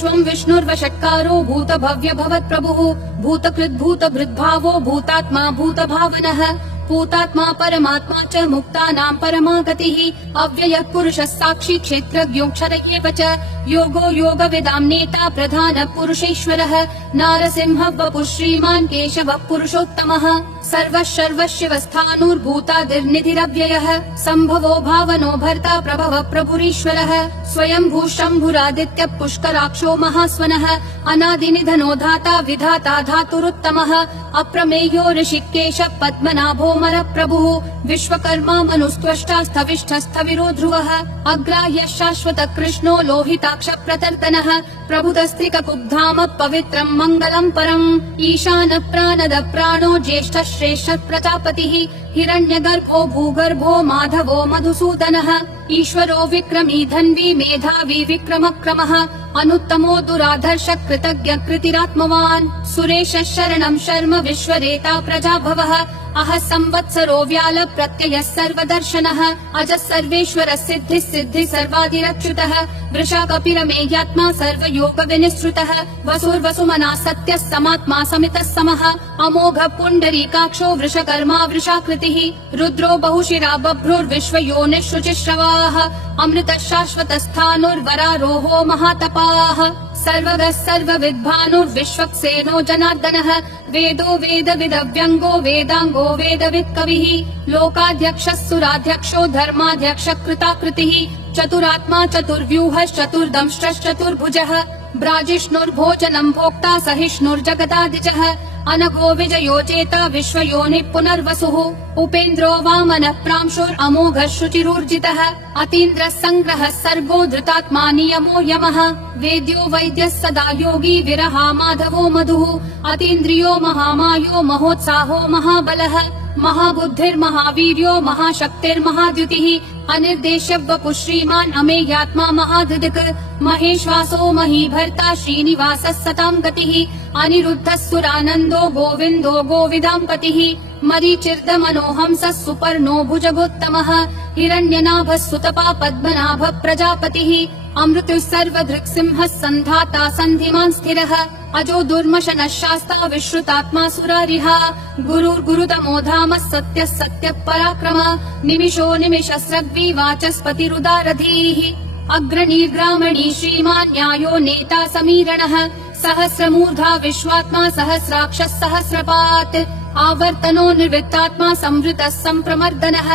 विश्वं विष्णुर्वषट्कारो भूत भव्य भवत् प्रभुः भूतकृत् भूतभृद्भावो भूतात्मा भूतभावनः भूतात्मा परमात्मा च मुक्तानां परमा गतिः अव्ययः पुरुषः साक्षी क्षेत्रज्ञोऽक्षर एव च योगो योगविदां नेता प्रधानः पुरुषेश्वरः नारसिंहः वपुः श्रीमान् केशवः पुरुषोत्तमः सर्वः सर्वशिवस्थाणुर्भूतादिर्निधिरव्ययः सम्भवो भावनो भर्ता प्रभवः प्रभुरीश्वरः स्वयंभू शम्भुरादित्यः पुष्कराक्षो महास्वनः अनादिनिधनो धाता विधाता धातुरुत्तमः अप्रमेयो ऋषिकेशः पद्मनाभो प्रभुः विश्वकर्मा मनुस्त्वष्टा स्थविष्ठस्थविरो ध्रुवः अग्राह्यः शाश्वत कृष्णो लोहिताक्ष प्रतर्तनः प्रभुतस्त्रिककुब्धाम पवित्रम् मङ्गलम् परम् ईशानः प्राणदः प्राणो ज्येष्ठः श्रेष्ठः प्रजापतिः हिरण्यगर्भो भूगर्भो माधवो मधुसूदनः ईश्वरो विक्रमी धन्वी मेधावी विक्रमक्रमः अनुत्तमो दुराधर्ष कृतज्ञ कृतिरात्मवान् सुरेशः शरणं शर्म विश्वरेता प्रजाभवः अह संवत्सरो व्याल प्रत्ययः सर्वदर्शनः अजः सर्वेश्वर सिद्धिः सिद्धि सर्वाधिरच्युतः वृषा कपिरमेयात्मा सर्वयोग विनिसृतः वसुर्वसुमना सत्यः समात्मा समितः समः अमोघ पुण्डरीकाक्षो वृषकर्मा वृषाकृतिः रुद्रो बहुशिरा बभ्रुर्विश्वयोनिः शुचिश्रवाः अमृतः शाश्वतस्थाणुर्वरारोहो महातपाः सर्वगः सर्वविद्भानुर्विश्वक्सेनो जनार्दनः वेदो वेदविदव्यङ्गो वेदाङ्गो वेदवित् कविः लोकाध्यक्षः सुराध्यक्षो धर्माध्यक्षः कृताकृतिः चतुरात्मा चतुर्व्यूहश्चतुर्दंष्ट्रश्चतुर्भुजः ब्राजिष्णुर्भोजनं भोक्ता सहिष्णुर्जगदादिजः अनघो विजयो चेता विश्वयोनिः पुनर्वसुः उपेन्द्रो वामनः प्रांशुरमोघः शुचिरूर्जितः अतीन्द्रः सङ्ग्रहः सर्गो धृतात्मा नियमो यमः वेद्यो वैद्यः सदा योगी विरहा माधवो मधुः अतीन्द्रियो महामायो महोत्साहो महाबलः महाबुद्धिर्महावीर्यो महाशक्तिर्महाद्युतिः अनिर्देश्य वपुः श्रीमान् अमेयात्मा महाधृदिक् महेश्वासो महीभर्ता श्रीनिवासः सतां गतिः अनिरुद्धः सुरानन्दो गोविन्दो गोविदां पतिः मरीचिर्दमनोहंसः सुपर्णो भुजगोत्तमः हिरण्यनाभः सुतपा पद्मनाभः प्रजापतिः अमृतुः सर्वधृक्सिंहः सन्धाता सन्धिमान् स्थिरः अजो दुर्मशनः शास्ता विश्रुतात्मा सुरारिः गुरुर्गुरुतमो धामः सत्यः सत्यः पराक्रमः निमिषो निमिषस्रग्वी वाचस्पतिरुदारधीः अग्रणीर्ग्रामणी श्रीमान् न्यायो नेता समीरणः सहस्रमूर्धा विश्वात्मा सहस्राक्षः सहस्रपात् आवर्तनो निर्वृत्तात्मा संवृतः सम्प्रमर्दनः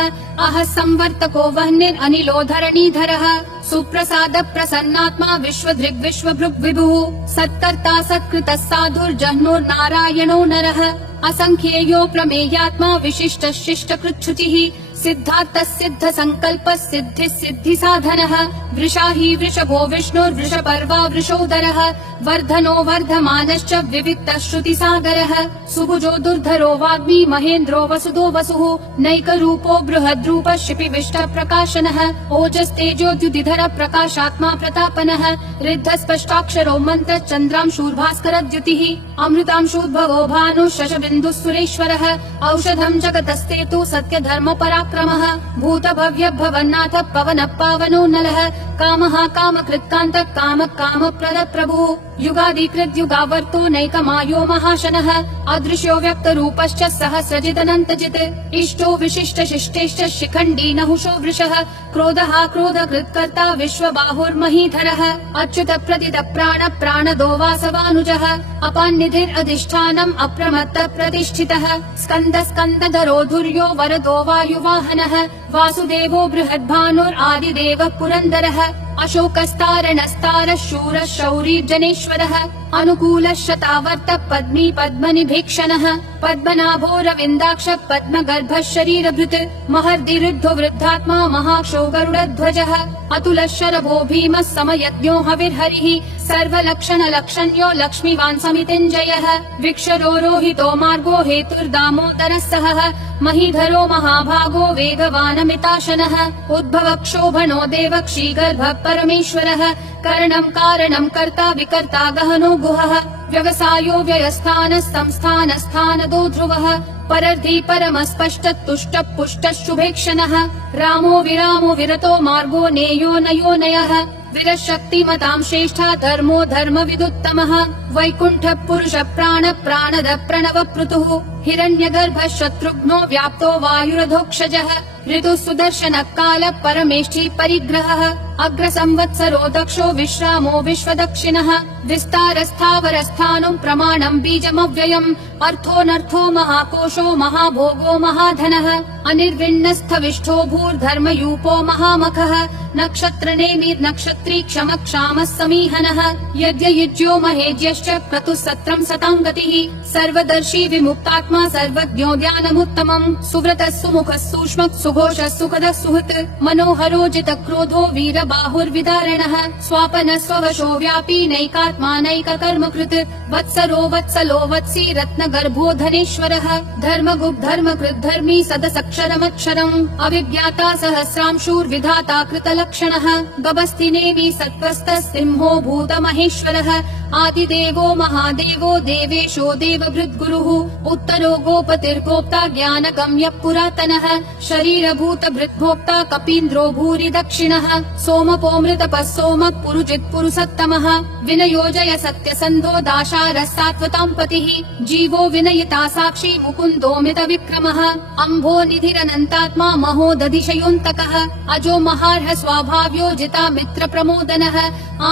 अह संवर्तको वह्निरनिलो धरणीधरः सुप्रसाद प्रसन्नात्मा विश्वधृग् विश्वभृग् विभुः सत्कर्ता सत्कृतः साधुर्जह्नुर्नारायणो नरः असंख्येयो प्रमेयात्मा विशिष्टः शिष्टकृच्छुचिः सिद्धार्थः सिद्ध संकल्पः सिद्धिः सिद्धि साधनः वृषाही वृषभो विष्णुर्वृषपर्वा वृषोदरः वर्धनो वर्धमानश्च विविक्तः श्रुतिसागरः सुभुजो दुर्धरो वाग्मी महेन्द्रो वसुदो वसुः नैकरूपो बृहद्रूपः शिपिविष्टः प्रकाशनः ओजस्तेजोद्युतिधर प्रकाशात्मा प्रतापनः ऋद्धस्पष्टाक्षरो मन्त्रः चन्द्रांशूर्भास्करद्युतिः अमृतांशूद्भवो भानुः शशबिन्दुः सुरेश्वरः औषधं जगतस्तेतु सत्यधर्म पराक्रमः भूतभव्य भवन्नाथ पवनः पावनो नलः कामः कामकृत्कान्तः कामः कामप्रदः प्रभुः युगादिकृत् युगावर्तो नैकमायो महाशनः अदृश्यो व्यक्तरूपश्च सहस्रजिदनन्तजित् इष्टो विशिष्ट शिष्टेश्च शिखण्डी नहुषो वृषः क्रोधः क्रोधकृत्कर्ता विश्वबाहुर्महीधरः अच्युत प्रदित प्राण प्राणदो वासवानुजः अपान्निधिरधिष्ठानम् अप्रमत्त प्रतिष्ठितः स्कन्द स्कन्दधरो धुर्यो वरदो वायुवाहनः वासुदेवो बृहद्भानुरादिदेवः पुरन्दरः अशोकस्तारणस्तारः शूरः शौरी जनेश्वरः अनुकूलः शतावर्त पद्मी पद्मनिभीक्षणः पद्मनाभो रविन्दाक्ष पद्मगर्भः शरीरभृत् महर्दिरुद्धो वृद्धात्मा महाक्षो गरुडध्वजः अतुलः शरभो भीमः समयज्ञो हविर्हरिः सर्वलक्षण लक्षण्यो लक्ष्मीवान् समितिञ्जयः विक्षरो रोहितो मार्गो हेतुर्दामोदरः सहः महीधरो महाभागो वेगवानमिताशनः उद्भव क्षोभनो देवक्षीगर्भः परमेश्वरः करणं कारणं कर्ता विकर्ता गहनो गुहः व्यवसायो व्ययस्थानः संस्थानस्थानदो ध्रुवः परर्थी परमस्पष्ट तुष्ट पुष्ट शुभेक्षणः रामो विरामो विरतो मार्गो नेयो नयो नयः विरशक्तिमतां श्रेष्ठा धर्मो धर्म विदुत्तमः वैकुण्ठ पुरुष प्राण प्राणद प्रणव पृथुः हिरण्यगर्भ शत्रुघ्नो व्याप्तो वायुरधोक्षजः ऋतु सुदर्शन काल परमेष्ठी परिग्रहः अग्र संवत्सरो दक्षो विश्रामो विश्वदक्षिणः विस्तार स्थावर स्थानं प्रमाणं बीजमव्ययम् अर्थोऽनर्थो महाकोशो महाभोगो महाधनः अनिर्विण्णस्थविष्ठो भूर्धर्मयूपो महामखः नक्षत्र नेमि नक्षत्री क्षम क्षामः समीहनः यज्ञयुज्यो महेज्यश्च क्रतुः सत्रं सतां गतिः सर्वदर्शी विमुक्तात्मा सर्वज्ञो ज्ञानमुत्तमम् सुव्रतः सुमुखः सूक्ष्मः सुघोषः सुखदः सुहृत् मनोहरो जितक्रोधो वीरबाहुर्विदारणः स्वापनः स्ववशो व्यापी नैकात्मा नैककर्मकृत् वत्सरो वत्सलो वत्सी रत्नगर्भो धनेश्वरः धर्मगुप् धर्मकृत् धर्मी सदसक्षरमक्षरम् अविज्ञाता सहस्रांशूर्विधाता कृतलक्षणः गभस्तिनेमि सत्त्वस्तः सिंहो भूतमहेश्वरः आदिदेवो महादेवो देवेशो देवभृद्गुरुः उत्तरो गोपतिर्गोप्ता ज्ञानगम्यः पुरातनः शरीरभूतभृद्भोक्ता कपीन्द्रो भूरि दक्षिणः सोमपोऽमृतपः सोमः पुरुजित् पुरुषोत्तमः विनयोजय सत्यसन्धो दाशारः सात्वतां पतिः जीवो विनयिता साक्षी मुकुन्दोऽमित विक्रमः अम्भो निधिरनन्तात्मा महोदधिशयोऽन्तकः अजो महार्ह स्वाभाव्यो जिता मित्र प्रमोदनः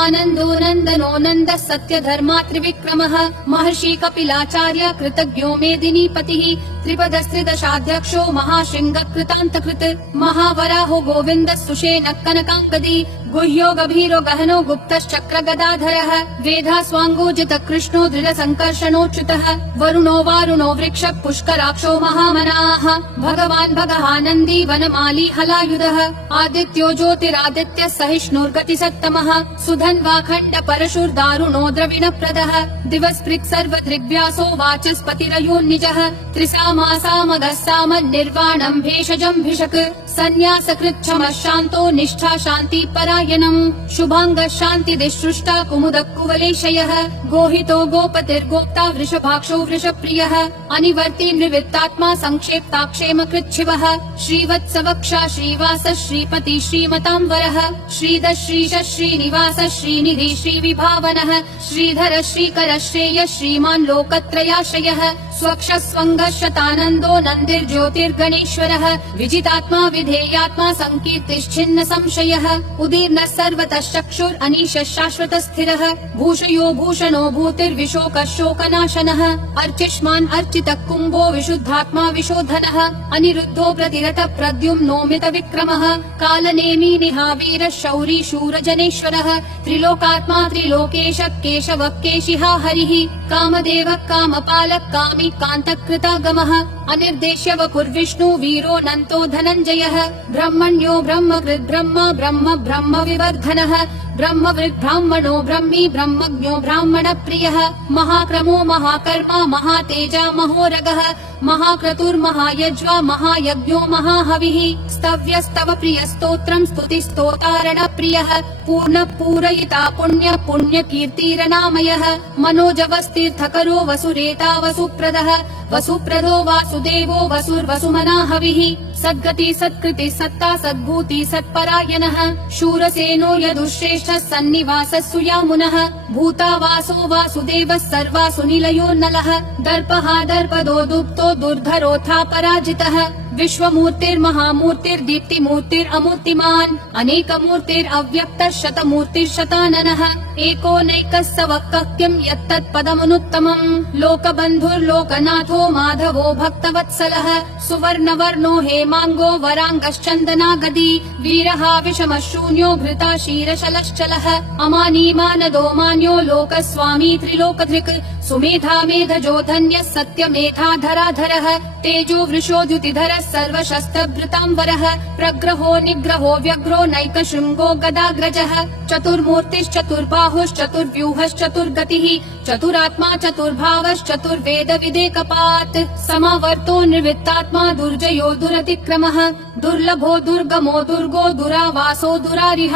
आनन्दो नन्दनो नन्दः सत्य धर्मा त्रिविक्रमः महर्षि कपिलाचार्य कृतज्ञो मेदिनीपतिः त्रिपदस्त्रिदशाध्यक्षो महाशृंग कृतान्तकृत् महावराहो गोविन्द सुषेण कनकाङ्कदी गुह्यो गभीरो गहनो गुप्तश्चक्र गदाधरः वेधा स्वाङ्गोजित कृष्णो दृढ संकर्षणोच्युतः वरुणो वारुणो वृक्ष पुष्कराक्षो महामनाः भगवान् भगहानन्दी वनमाली हलायुधः आदित्यो ज्योतिरादित्य सहिष्णुर्गति सत्तमः सुधन्वा खण्ड परशुर्दारुणो द्रविणप्रदः दिवस्पृक् सर्वदृग्व्यासो वाचस्पतिरयोन्निजः त्रिसामासामगः साम निर्वाणम् भेषजम् भिषक् सन्न्यासकृच्छमः शान्तो निष्ठा शान्ति परायणम् शुभाङ्गः शान्तिदिसृष्टा कुमुदः कुवलेशयः गोहितो गोपतिर्गोप्ता वृषभाक्षो वृषप्रियः अनिवर्ति निवृत्तात्मा संक्षेप्ताक्षेम कृच्छिवः श्रीवत्सवक्षा श्रीवास श्रीपति श्रीमताम्बरः श्रीधर श्रीश श्रीनिवास श्रीनिधि श्रीविभावनः श्रीधर श्रीकर श्रेय श्रीमान् लोकत्रयाश्रयः स्वक्ष स्वङ्ग शतानन्दो नन्दिर्ज्योतिर्गणेश्वरः विजितात्मा विधेयात्मा संकीर्तिश्छिन्न संशयः उदीर्णः सर्वतः चक्षुर् अनीशः शाश्वतः स्थिरः भूषयो भूषणो भूतिर्विशोकः शोकनाशनः अर्चिष्मान् अर्चितः कुम्भो विशुद्धात्मा विशोधनः अनिरुद्धो प्रतिरतः प्रद्युम्नोमित विक्रमः कालनेमी निहावीरः शौरी शूरजनेश्वरः त्रिलोकात्मा त्रिलोकेश केशवः केशिहा हरिः कामदेवः कामपालः कामी कान्तकृतागमः अनिर्देश्य वपुर्विष्णु वीरो नन्तो धनञ्जयः ब्रह्मण्यो ब्रह्मकृद् ब्रह्म ब्रह्म ब्रह्म विवर्धनः ब्रह्मवृद् ब्राह्मणो ब्रह्मी ब्रह्मज्ञो ब्राह्मण प्रियः महाक्रमो महाकर्मा महातेजा महोरगः महाक्रतुर्महायज्वा महायज्ञो महाहविः स्तव्यस्तव प्रिय स्तोत्रम् स्तुतिस्तोतारण प्रियः पूर्ण पूरयिता पुण्य पुण्य कीर्तिरनामयः मनोजवस्तीर्थकरो वसुरेता वसुप्रदः वसुप्रदो वासुदेवो वसुर्वसुमना हविः सद्गति सत्कृति सत्ता सद्भूति सत्परायणः शूरसेनो यदुश्रेष्ठः सन्निवासः सुयामुनः भूतावासो वासुदेवः सर्वासु निलयो नलः दर्पः दर्पदो दुप्तो दुर्धरोऽथा पराजितः विश्वमूर्तिर्महामूर्तिर्दीप्तिमूर्तिरमूर्तिमान् अनेकमूर्तिरव्यक्तः शतमूर्तिर्शताननः एकोनैकः सवक्कः यत्तत्पदमनुत्तमम् लोकबन्धुर्लोकनाथो माधवो भक्तवत्सलः सुवर्णवर्णो हेमाङ्गो वराङ्गश्चन्दनागदी वीरः विषमः शून्यो भृता क्षीरशलश्चलः अमानी मानदो मान्यो लोकस्वामी त्रिलोकधृक् सुमेधा मेधजो धन्यः सत्यमेधाधराधरः तेजो वृषोद्युतिधरः सर्वशस्त्रभृताम्बरः प्रग्रहो निग्रहो व्यग्रो नैकशृङ्गो गदाग्रजः चतुर्मूर्तिश्चतुर्बाहुश्चतुर्व्यूहश्चतुर्गतिः चतुरात्मा चतुर्भावश्चतुर्वेद विदेकपात् समावर्तो निर्वृत्तात्मा दुर्जयो दुरति व्यतिक्रमः दुर्लभो दुर्गमो दुर्गो दुरावासो दुरारिः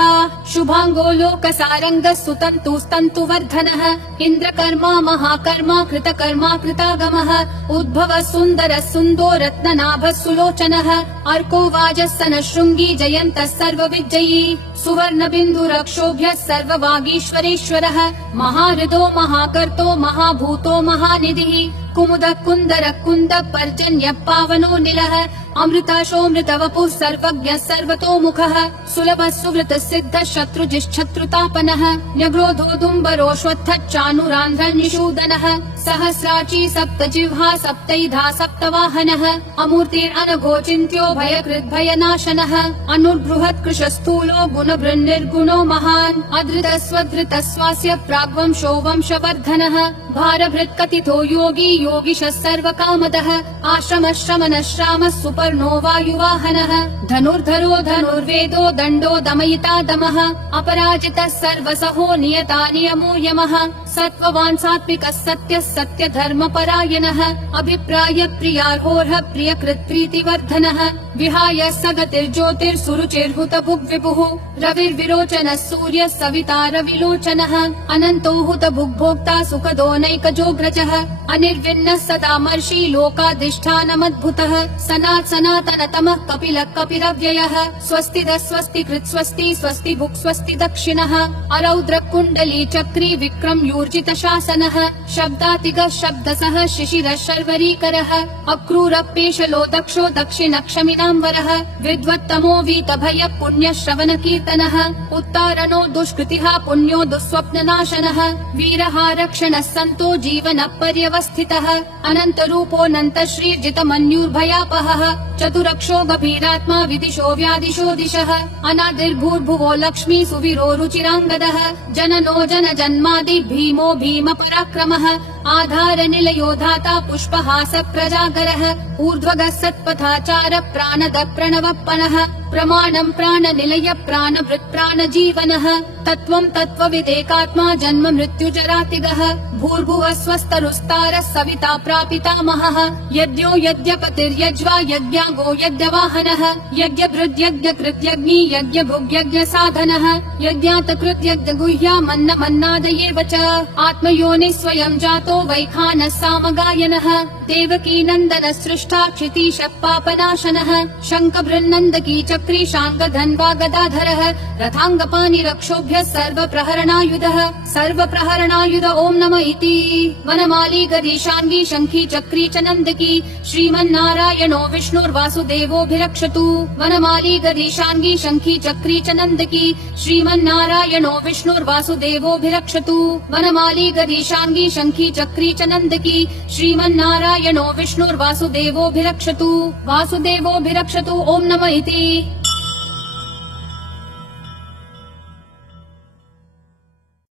शुभांगो लोकसारङ्गः सुतन्तुस्तन्तुवर्धनः इन्द्रकर्मा महाकर्मा कृतकर्मा कृतागमः उद्भवः सुन्दरः सुन्दो रत्ननाभः सुलोचनः अर्को वाजस्सनः शृङ्गी जयन्तः सर्वविजयी सुवर्णबिन्दुरक्षोभ्यः सर्ववागीश्वरेश्वरः महाहृदो महाकर्तो महाभूतो महानिधिः कुमुदः कुन्दरः कुन्दः पर्जन्यः पावनो निलः अमृताशोऽमृतवपुः सर्वज्ञः सर्वतोमुखः सुलभः सुवृतः सिद्धः शत्रुजिश्शत्रुतापनः न्यग्रोधोदुम्बरोऽश्वत्थः चाणूरान्ध्रनिषूदनः सहस्राची सप्तजिह्वा सप्तैधा सप्तवाहनः अमूर्तिरनघोचिन्त्यो भयकृद्भयनाशनः अनुर्बृहत्कृशस्थूलो गुणभृन्निर्गुणो महान् अधृतः स्वधृतः स्वास्य प्राग्वंशो वंशवर्धनः भारभृत्कथितो योगी योगिशः सर्वकामदः आश्रमः श्रमणः श्रामः सुपर्णो वायुवाहनः धनुर्धरो धनुर्वेदो दण्डो दमयिता दमः अपराजितः सर्वसहो नियता नियमो यमः सत्त्ववान् सात्विकः सत्यः सत्यधर्मपरायणः अभिप्राय प्रियार्होर्ह प्रियकृत् प्रीतिवर्धनः विहाय सगतिर्ज्योतिर्सुरुचिर्हुतभुग् विभुः रविर्विरोचनः सूर्यः सविता रविलोचनः अनन्तो हुतभुग्भोक्ता सुखदो नैकजोग्रजः अनिर्विण्णः सदामर्षि लोकाधिष्ठानमद्भुतः सनातनतमः कपिलः कपिरव्ययः स्वस्तिदः स्वस्तिकृत् स्वस्ति स्वस्ति भुक् स्वस्ति दक्षिणः अरौद्र कुण्डली चक्री विक्रम यूर्जित शासनः शब्दातिगः शब्दसः शिशिरः शर्वरीकरः अक्रूरपेशलो दक्षो दक्षिणक्षमिनाम्बरः विद्वत्तमो वीतभय पुण्य श्रवण कीर्तनः उत्तारणो दुष्कृतिः पुण्यो दुःस्वप्ननाशनः वीरः रक्षणः सन्तो जीवन पर्यवस्थितः अनन्तरूपोऽनन्त श्रीर्जितमन्युर्भयापहः चतुरक्षो गभीरात्मा विदिशो व्यादिशो दिशः अनादिर्भूर्भुवो लक्ष्मी सुवीरो रुचिराङ्गदः जननो जन जन्मादि भीमो भीम पराक्रमः आधार निलयो धाता पुष्पहास प्रजागरः ऊर्ध्वगः सत्पथाचार प्राणद प्रणवप्पनः प्रमाणं प्राणनिलय प्राणभृत् प्राणजीवनः तत्त्वं तत्त्वविदेकात्मा जन्म मृत्युजरातिगः भूर्भुवः स्वस्तरुस्तारः सविता प्रापितामहः यज्ञो यज्ञपतिर्यज्वा यज्ञागो यज्ञवाहनः यज्ञभृद्यज्ञकृत्यग्नि यज्ञभुग्यज्ञसाधनः यज्ञातकृत्यज्ञगुह्यामन्नमन्नादयेव च आत्मयोनिः स्वयं जातो वैखानः सामगायनः देवकी नन्दनः सृष्टा क्षितीशः पापनाशनः शङ्खभृन्नन्दकी चक्री शाङ्गधन्वा गदाधरः रथाङ्गपाणिरक्षोभ्यः सर्वप्रहरणायुध ॐ नमः इति वनमाली गदीशाङ्गी शङ्खी चक्री च नन्दकी श्रीमन्नारायणो विष्णुर्वासुदेवोऽभिरक्षतु वनमाली गदीशाङ्गी शङ्खी चक्री च नन्दकी श्रीमन्नारायणो विष्णुर्वासुदेवोऽभिरक्षतु वनमाली गदीशाङ्गी शङ्खी चक्री च नन्दकी श्रीमन्नारायणो विष्णुर्वासुदेवोऽभिरक्षतु वासुदेवोऽभिरक्षतु ॐ नमः इति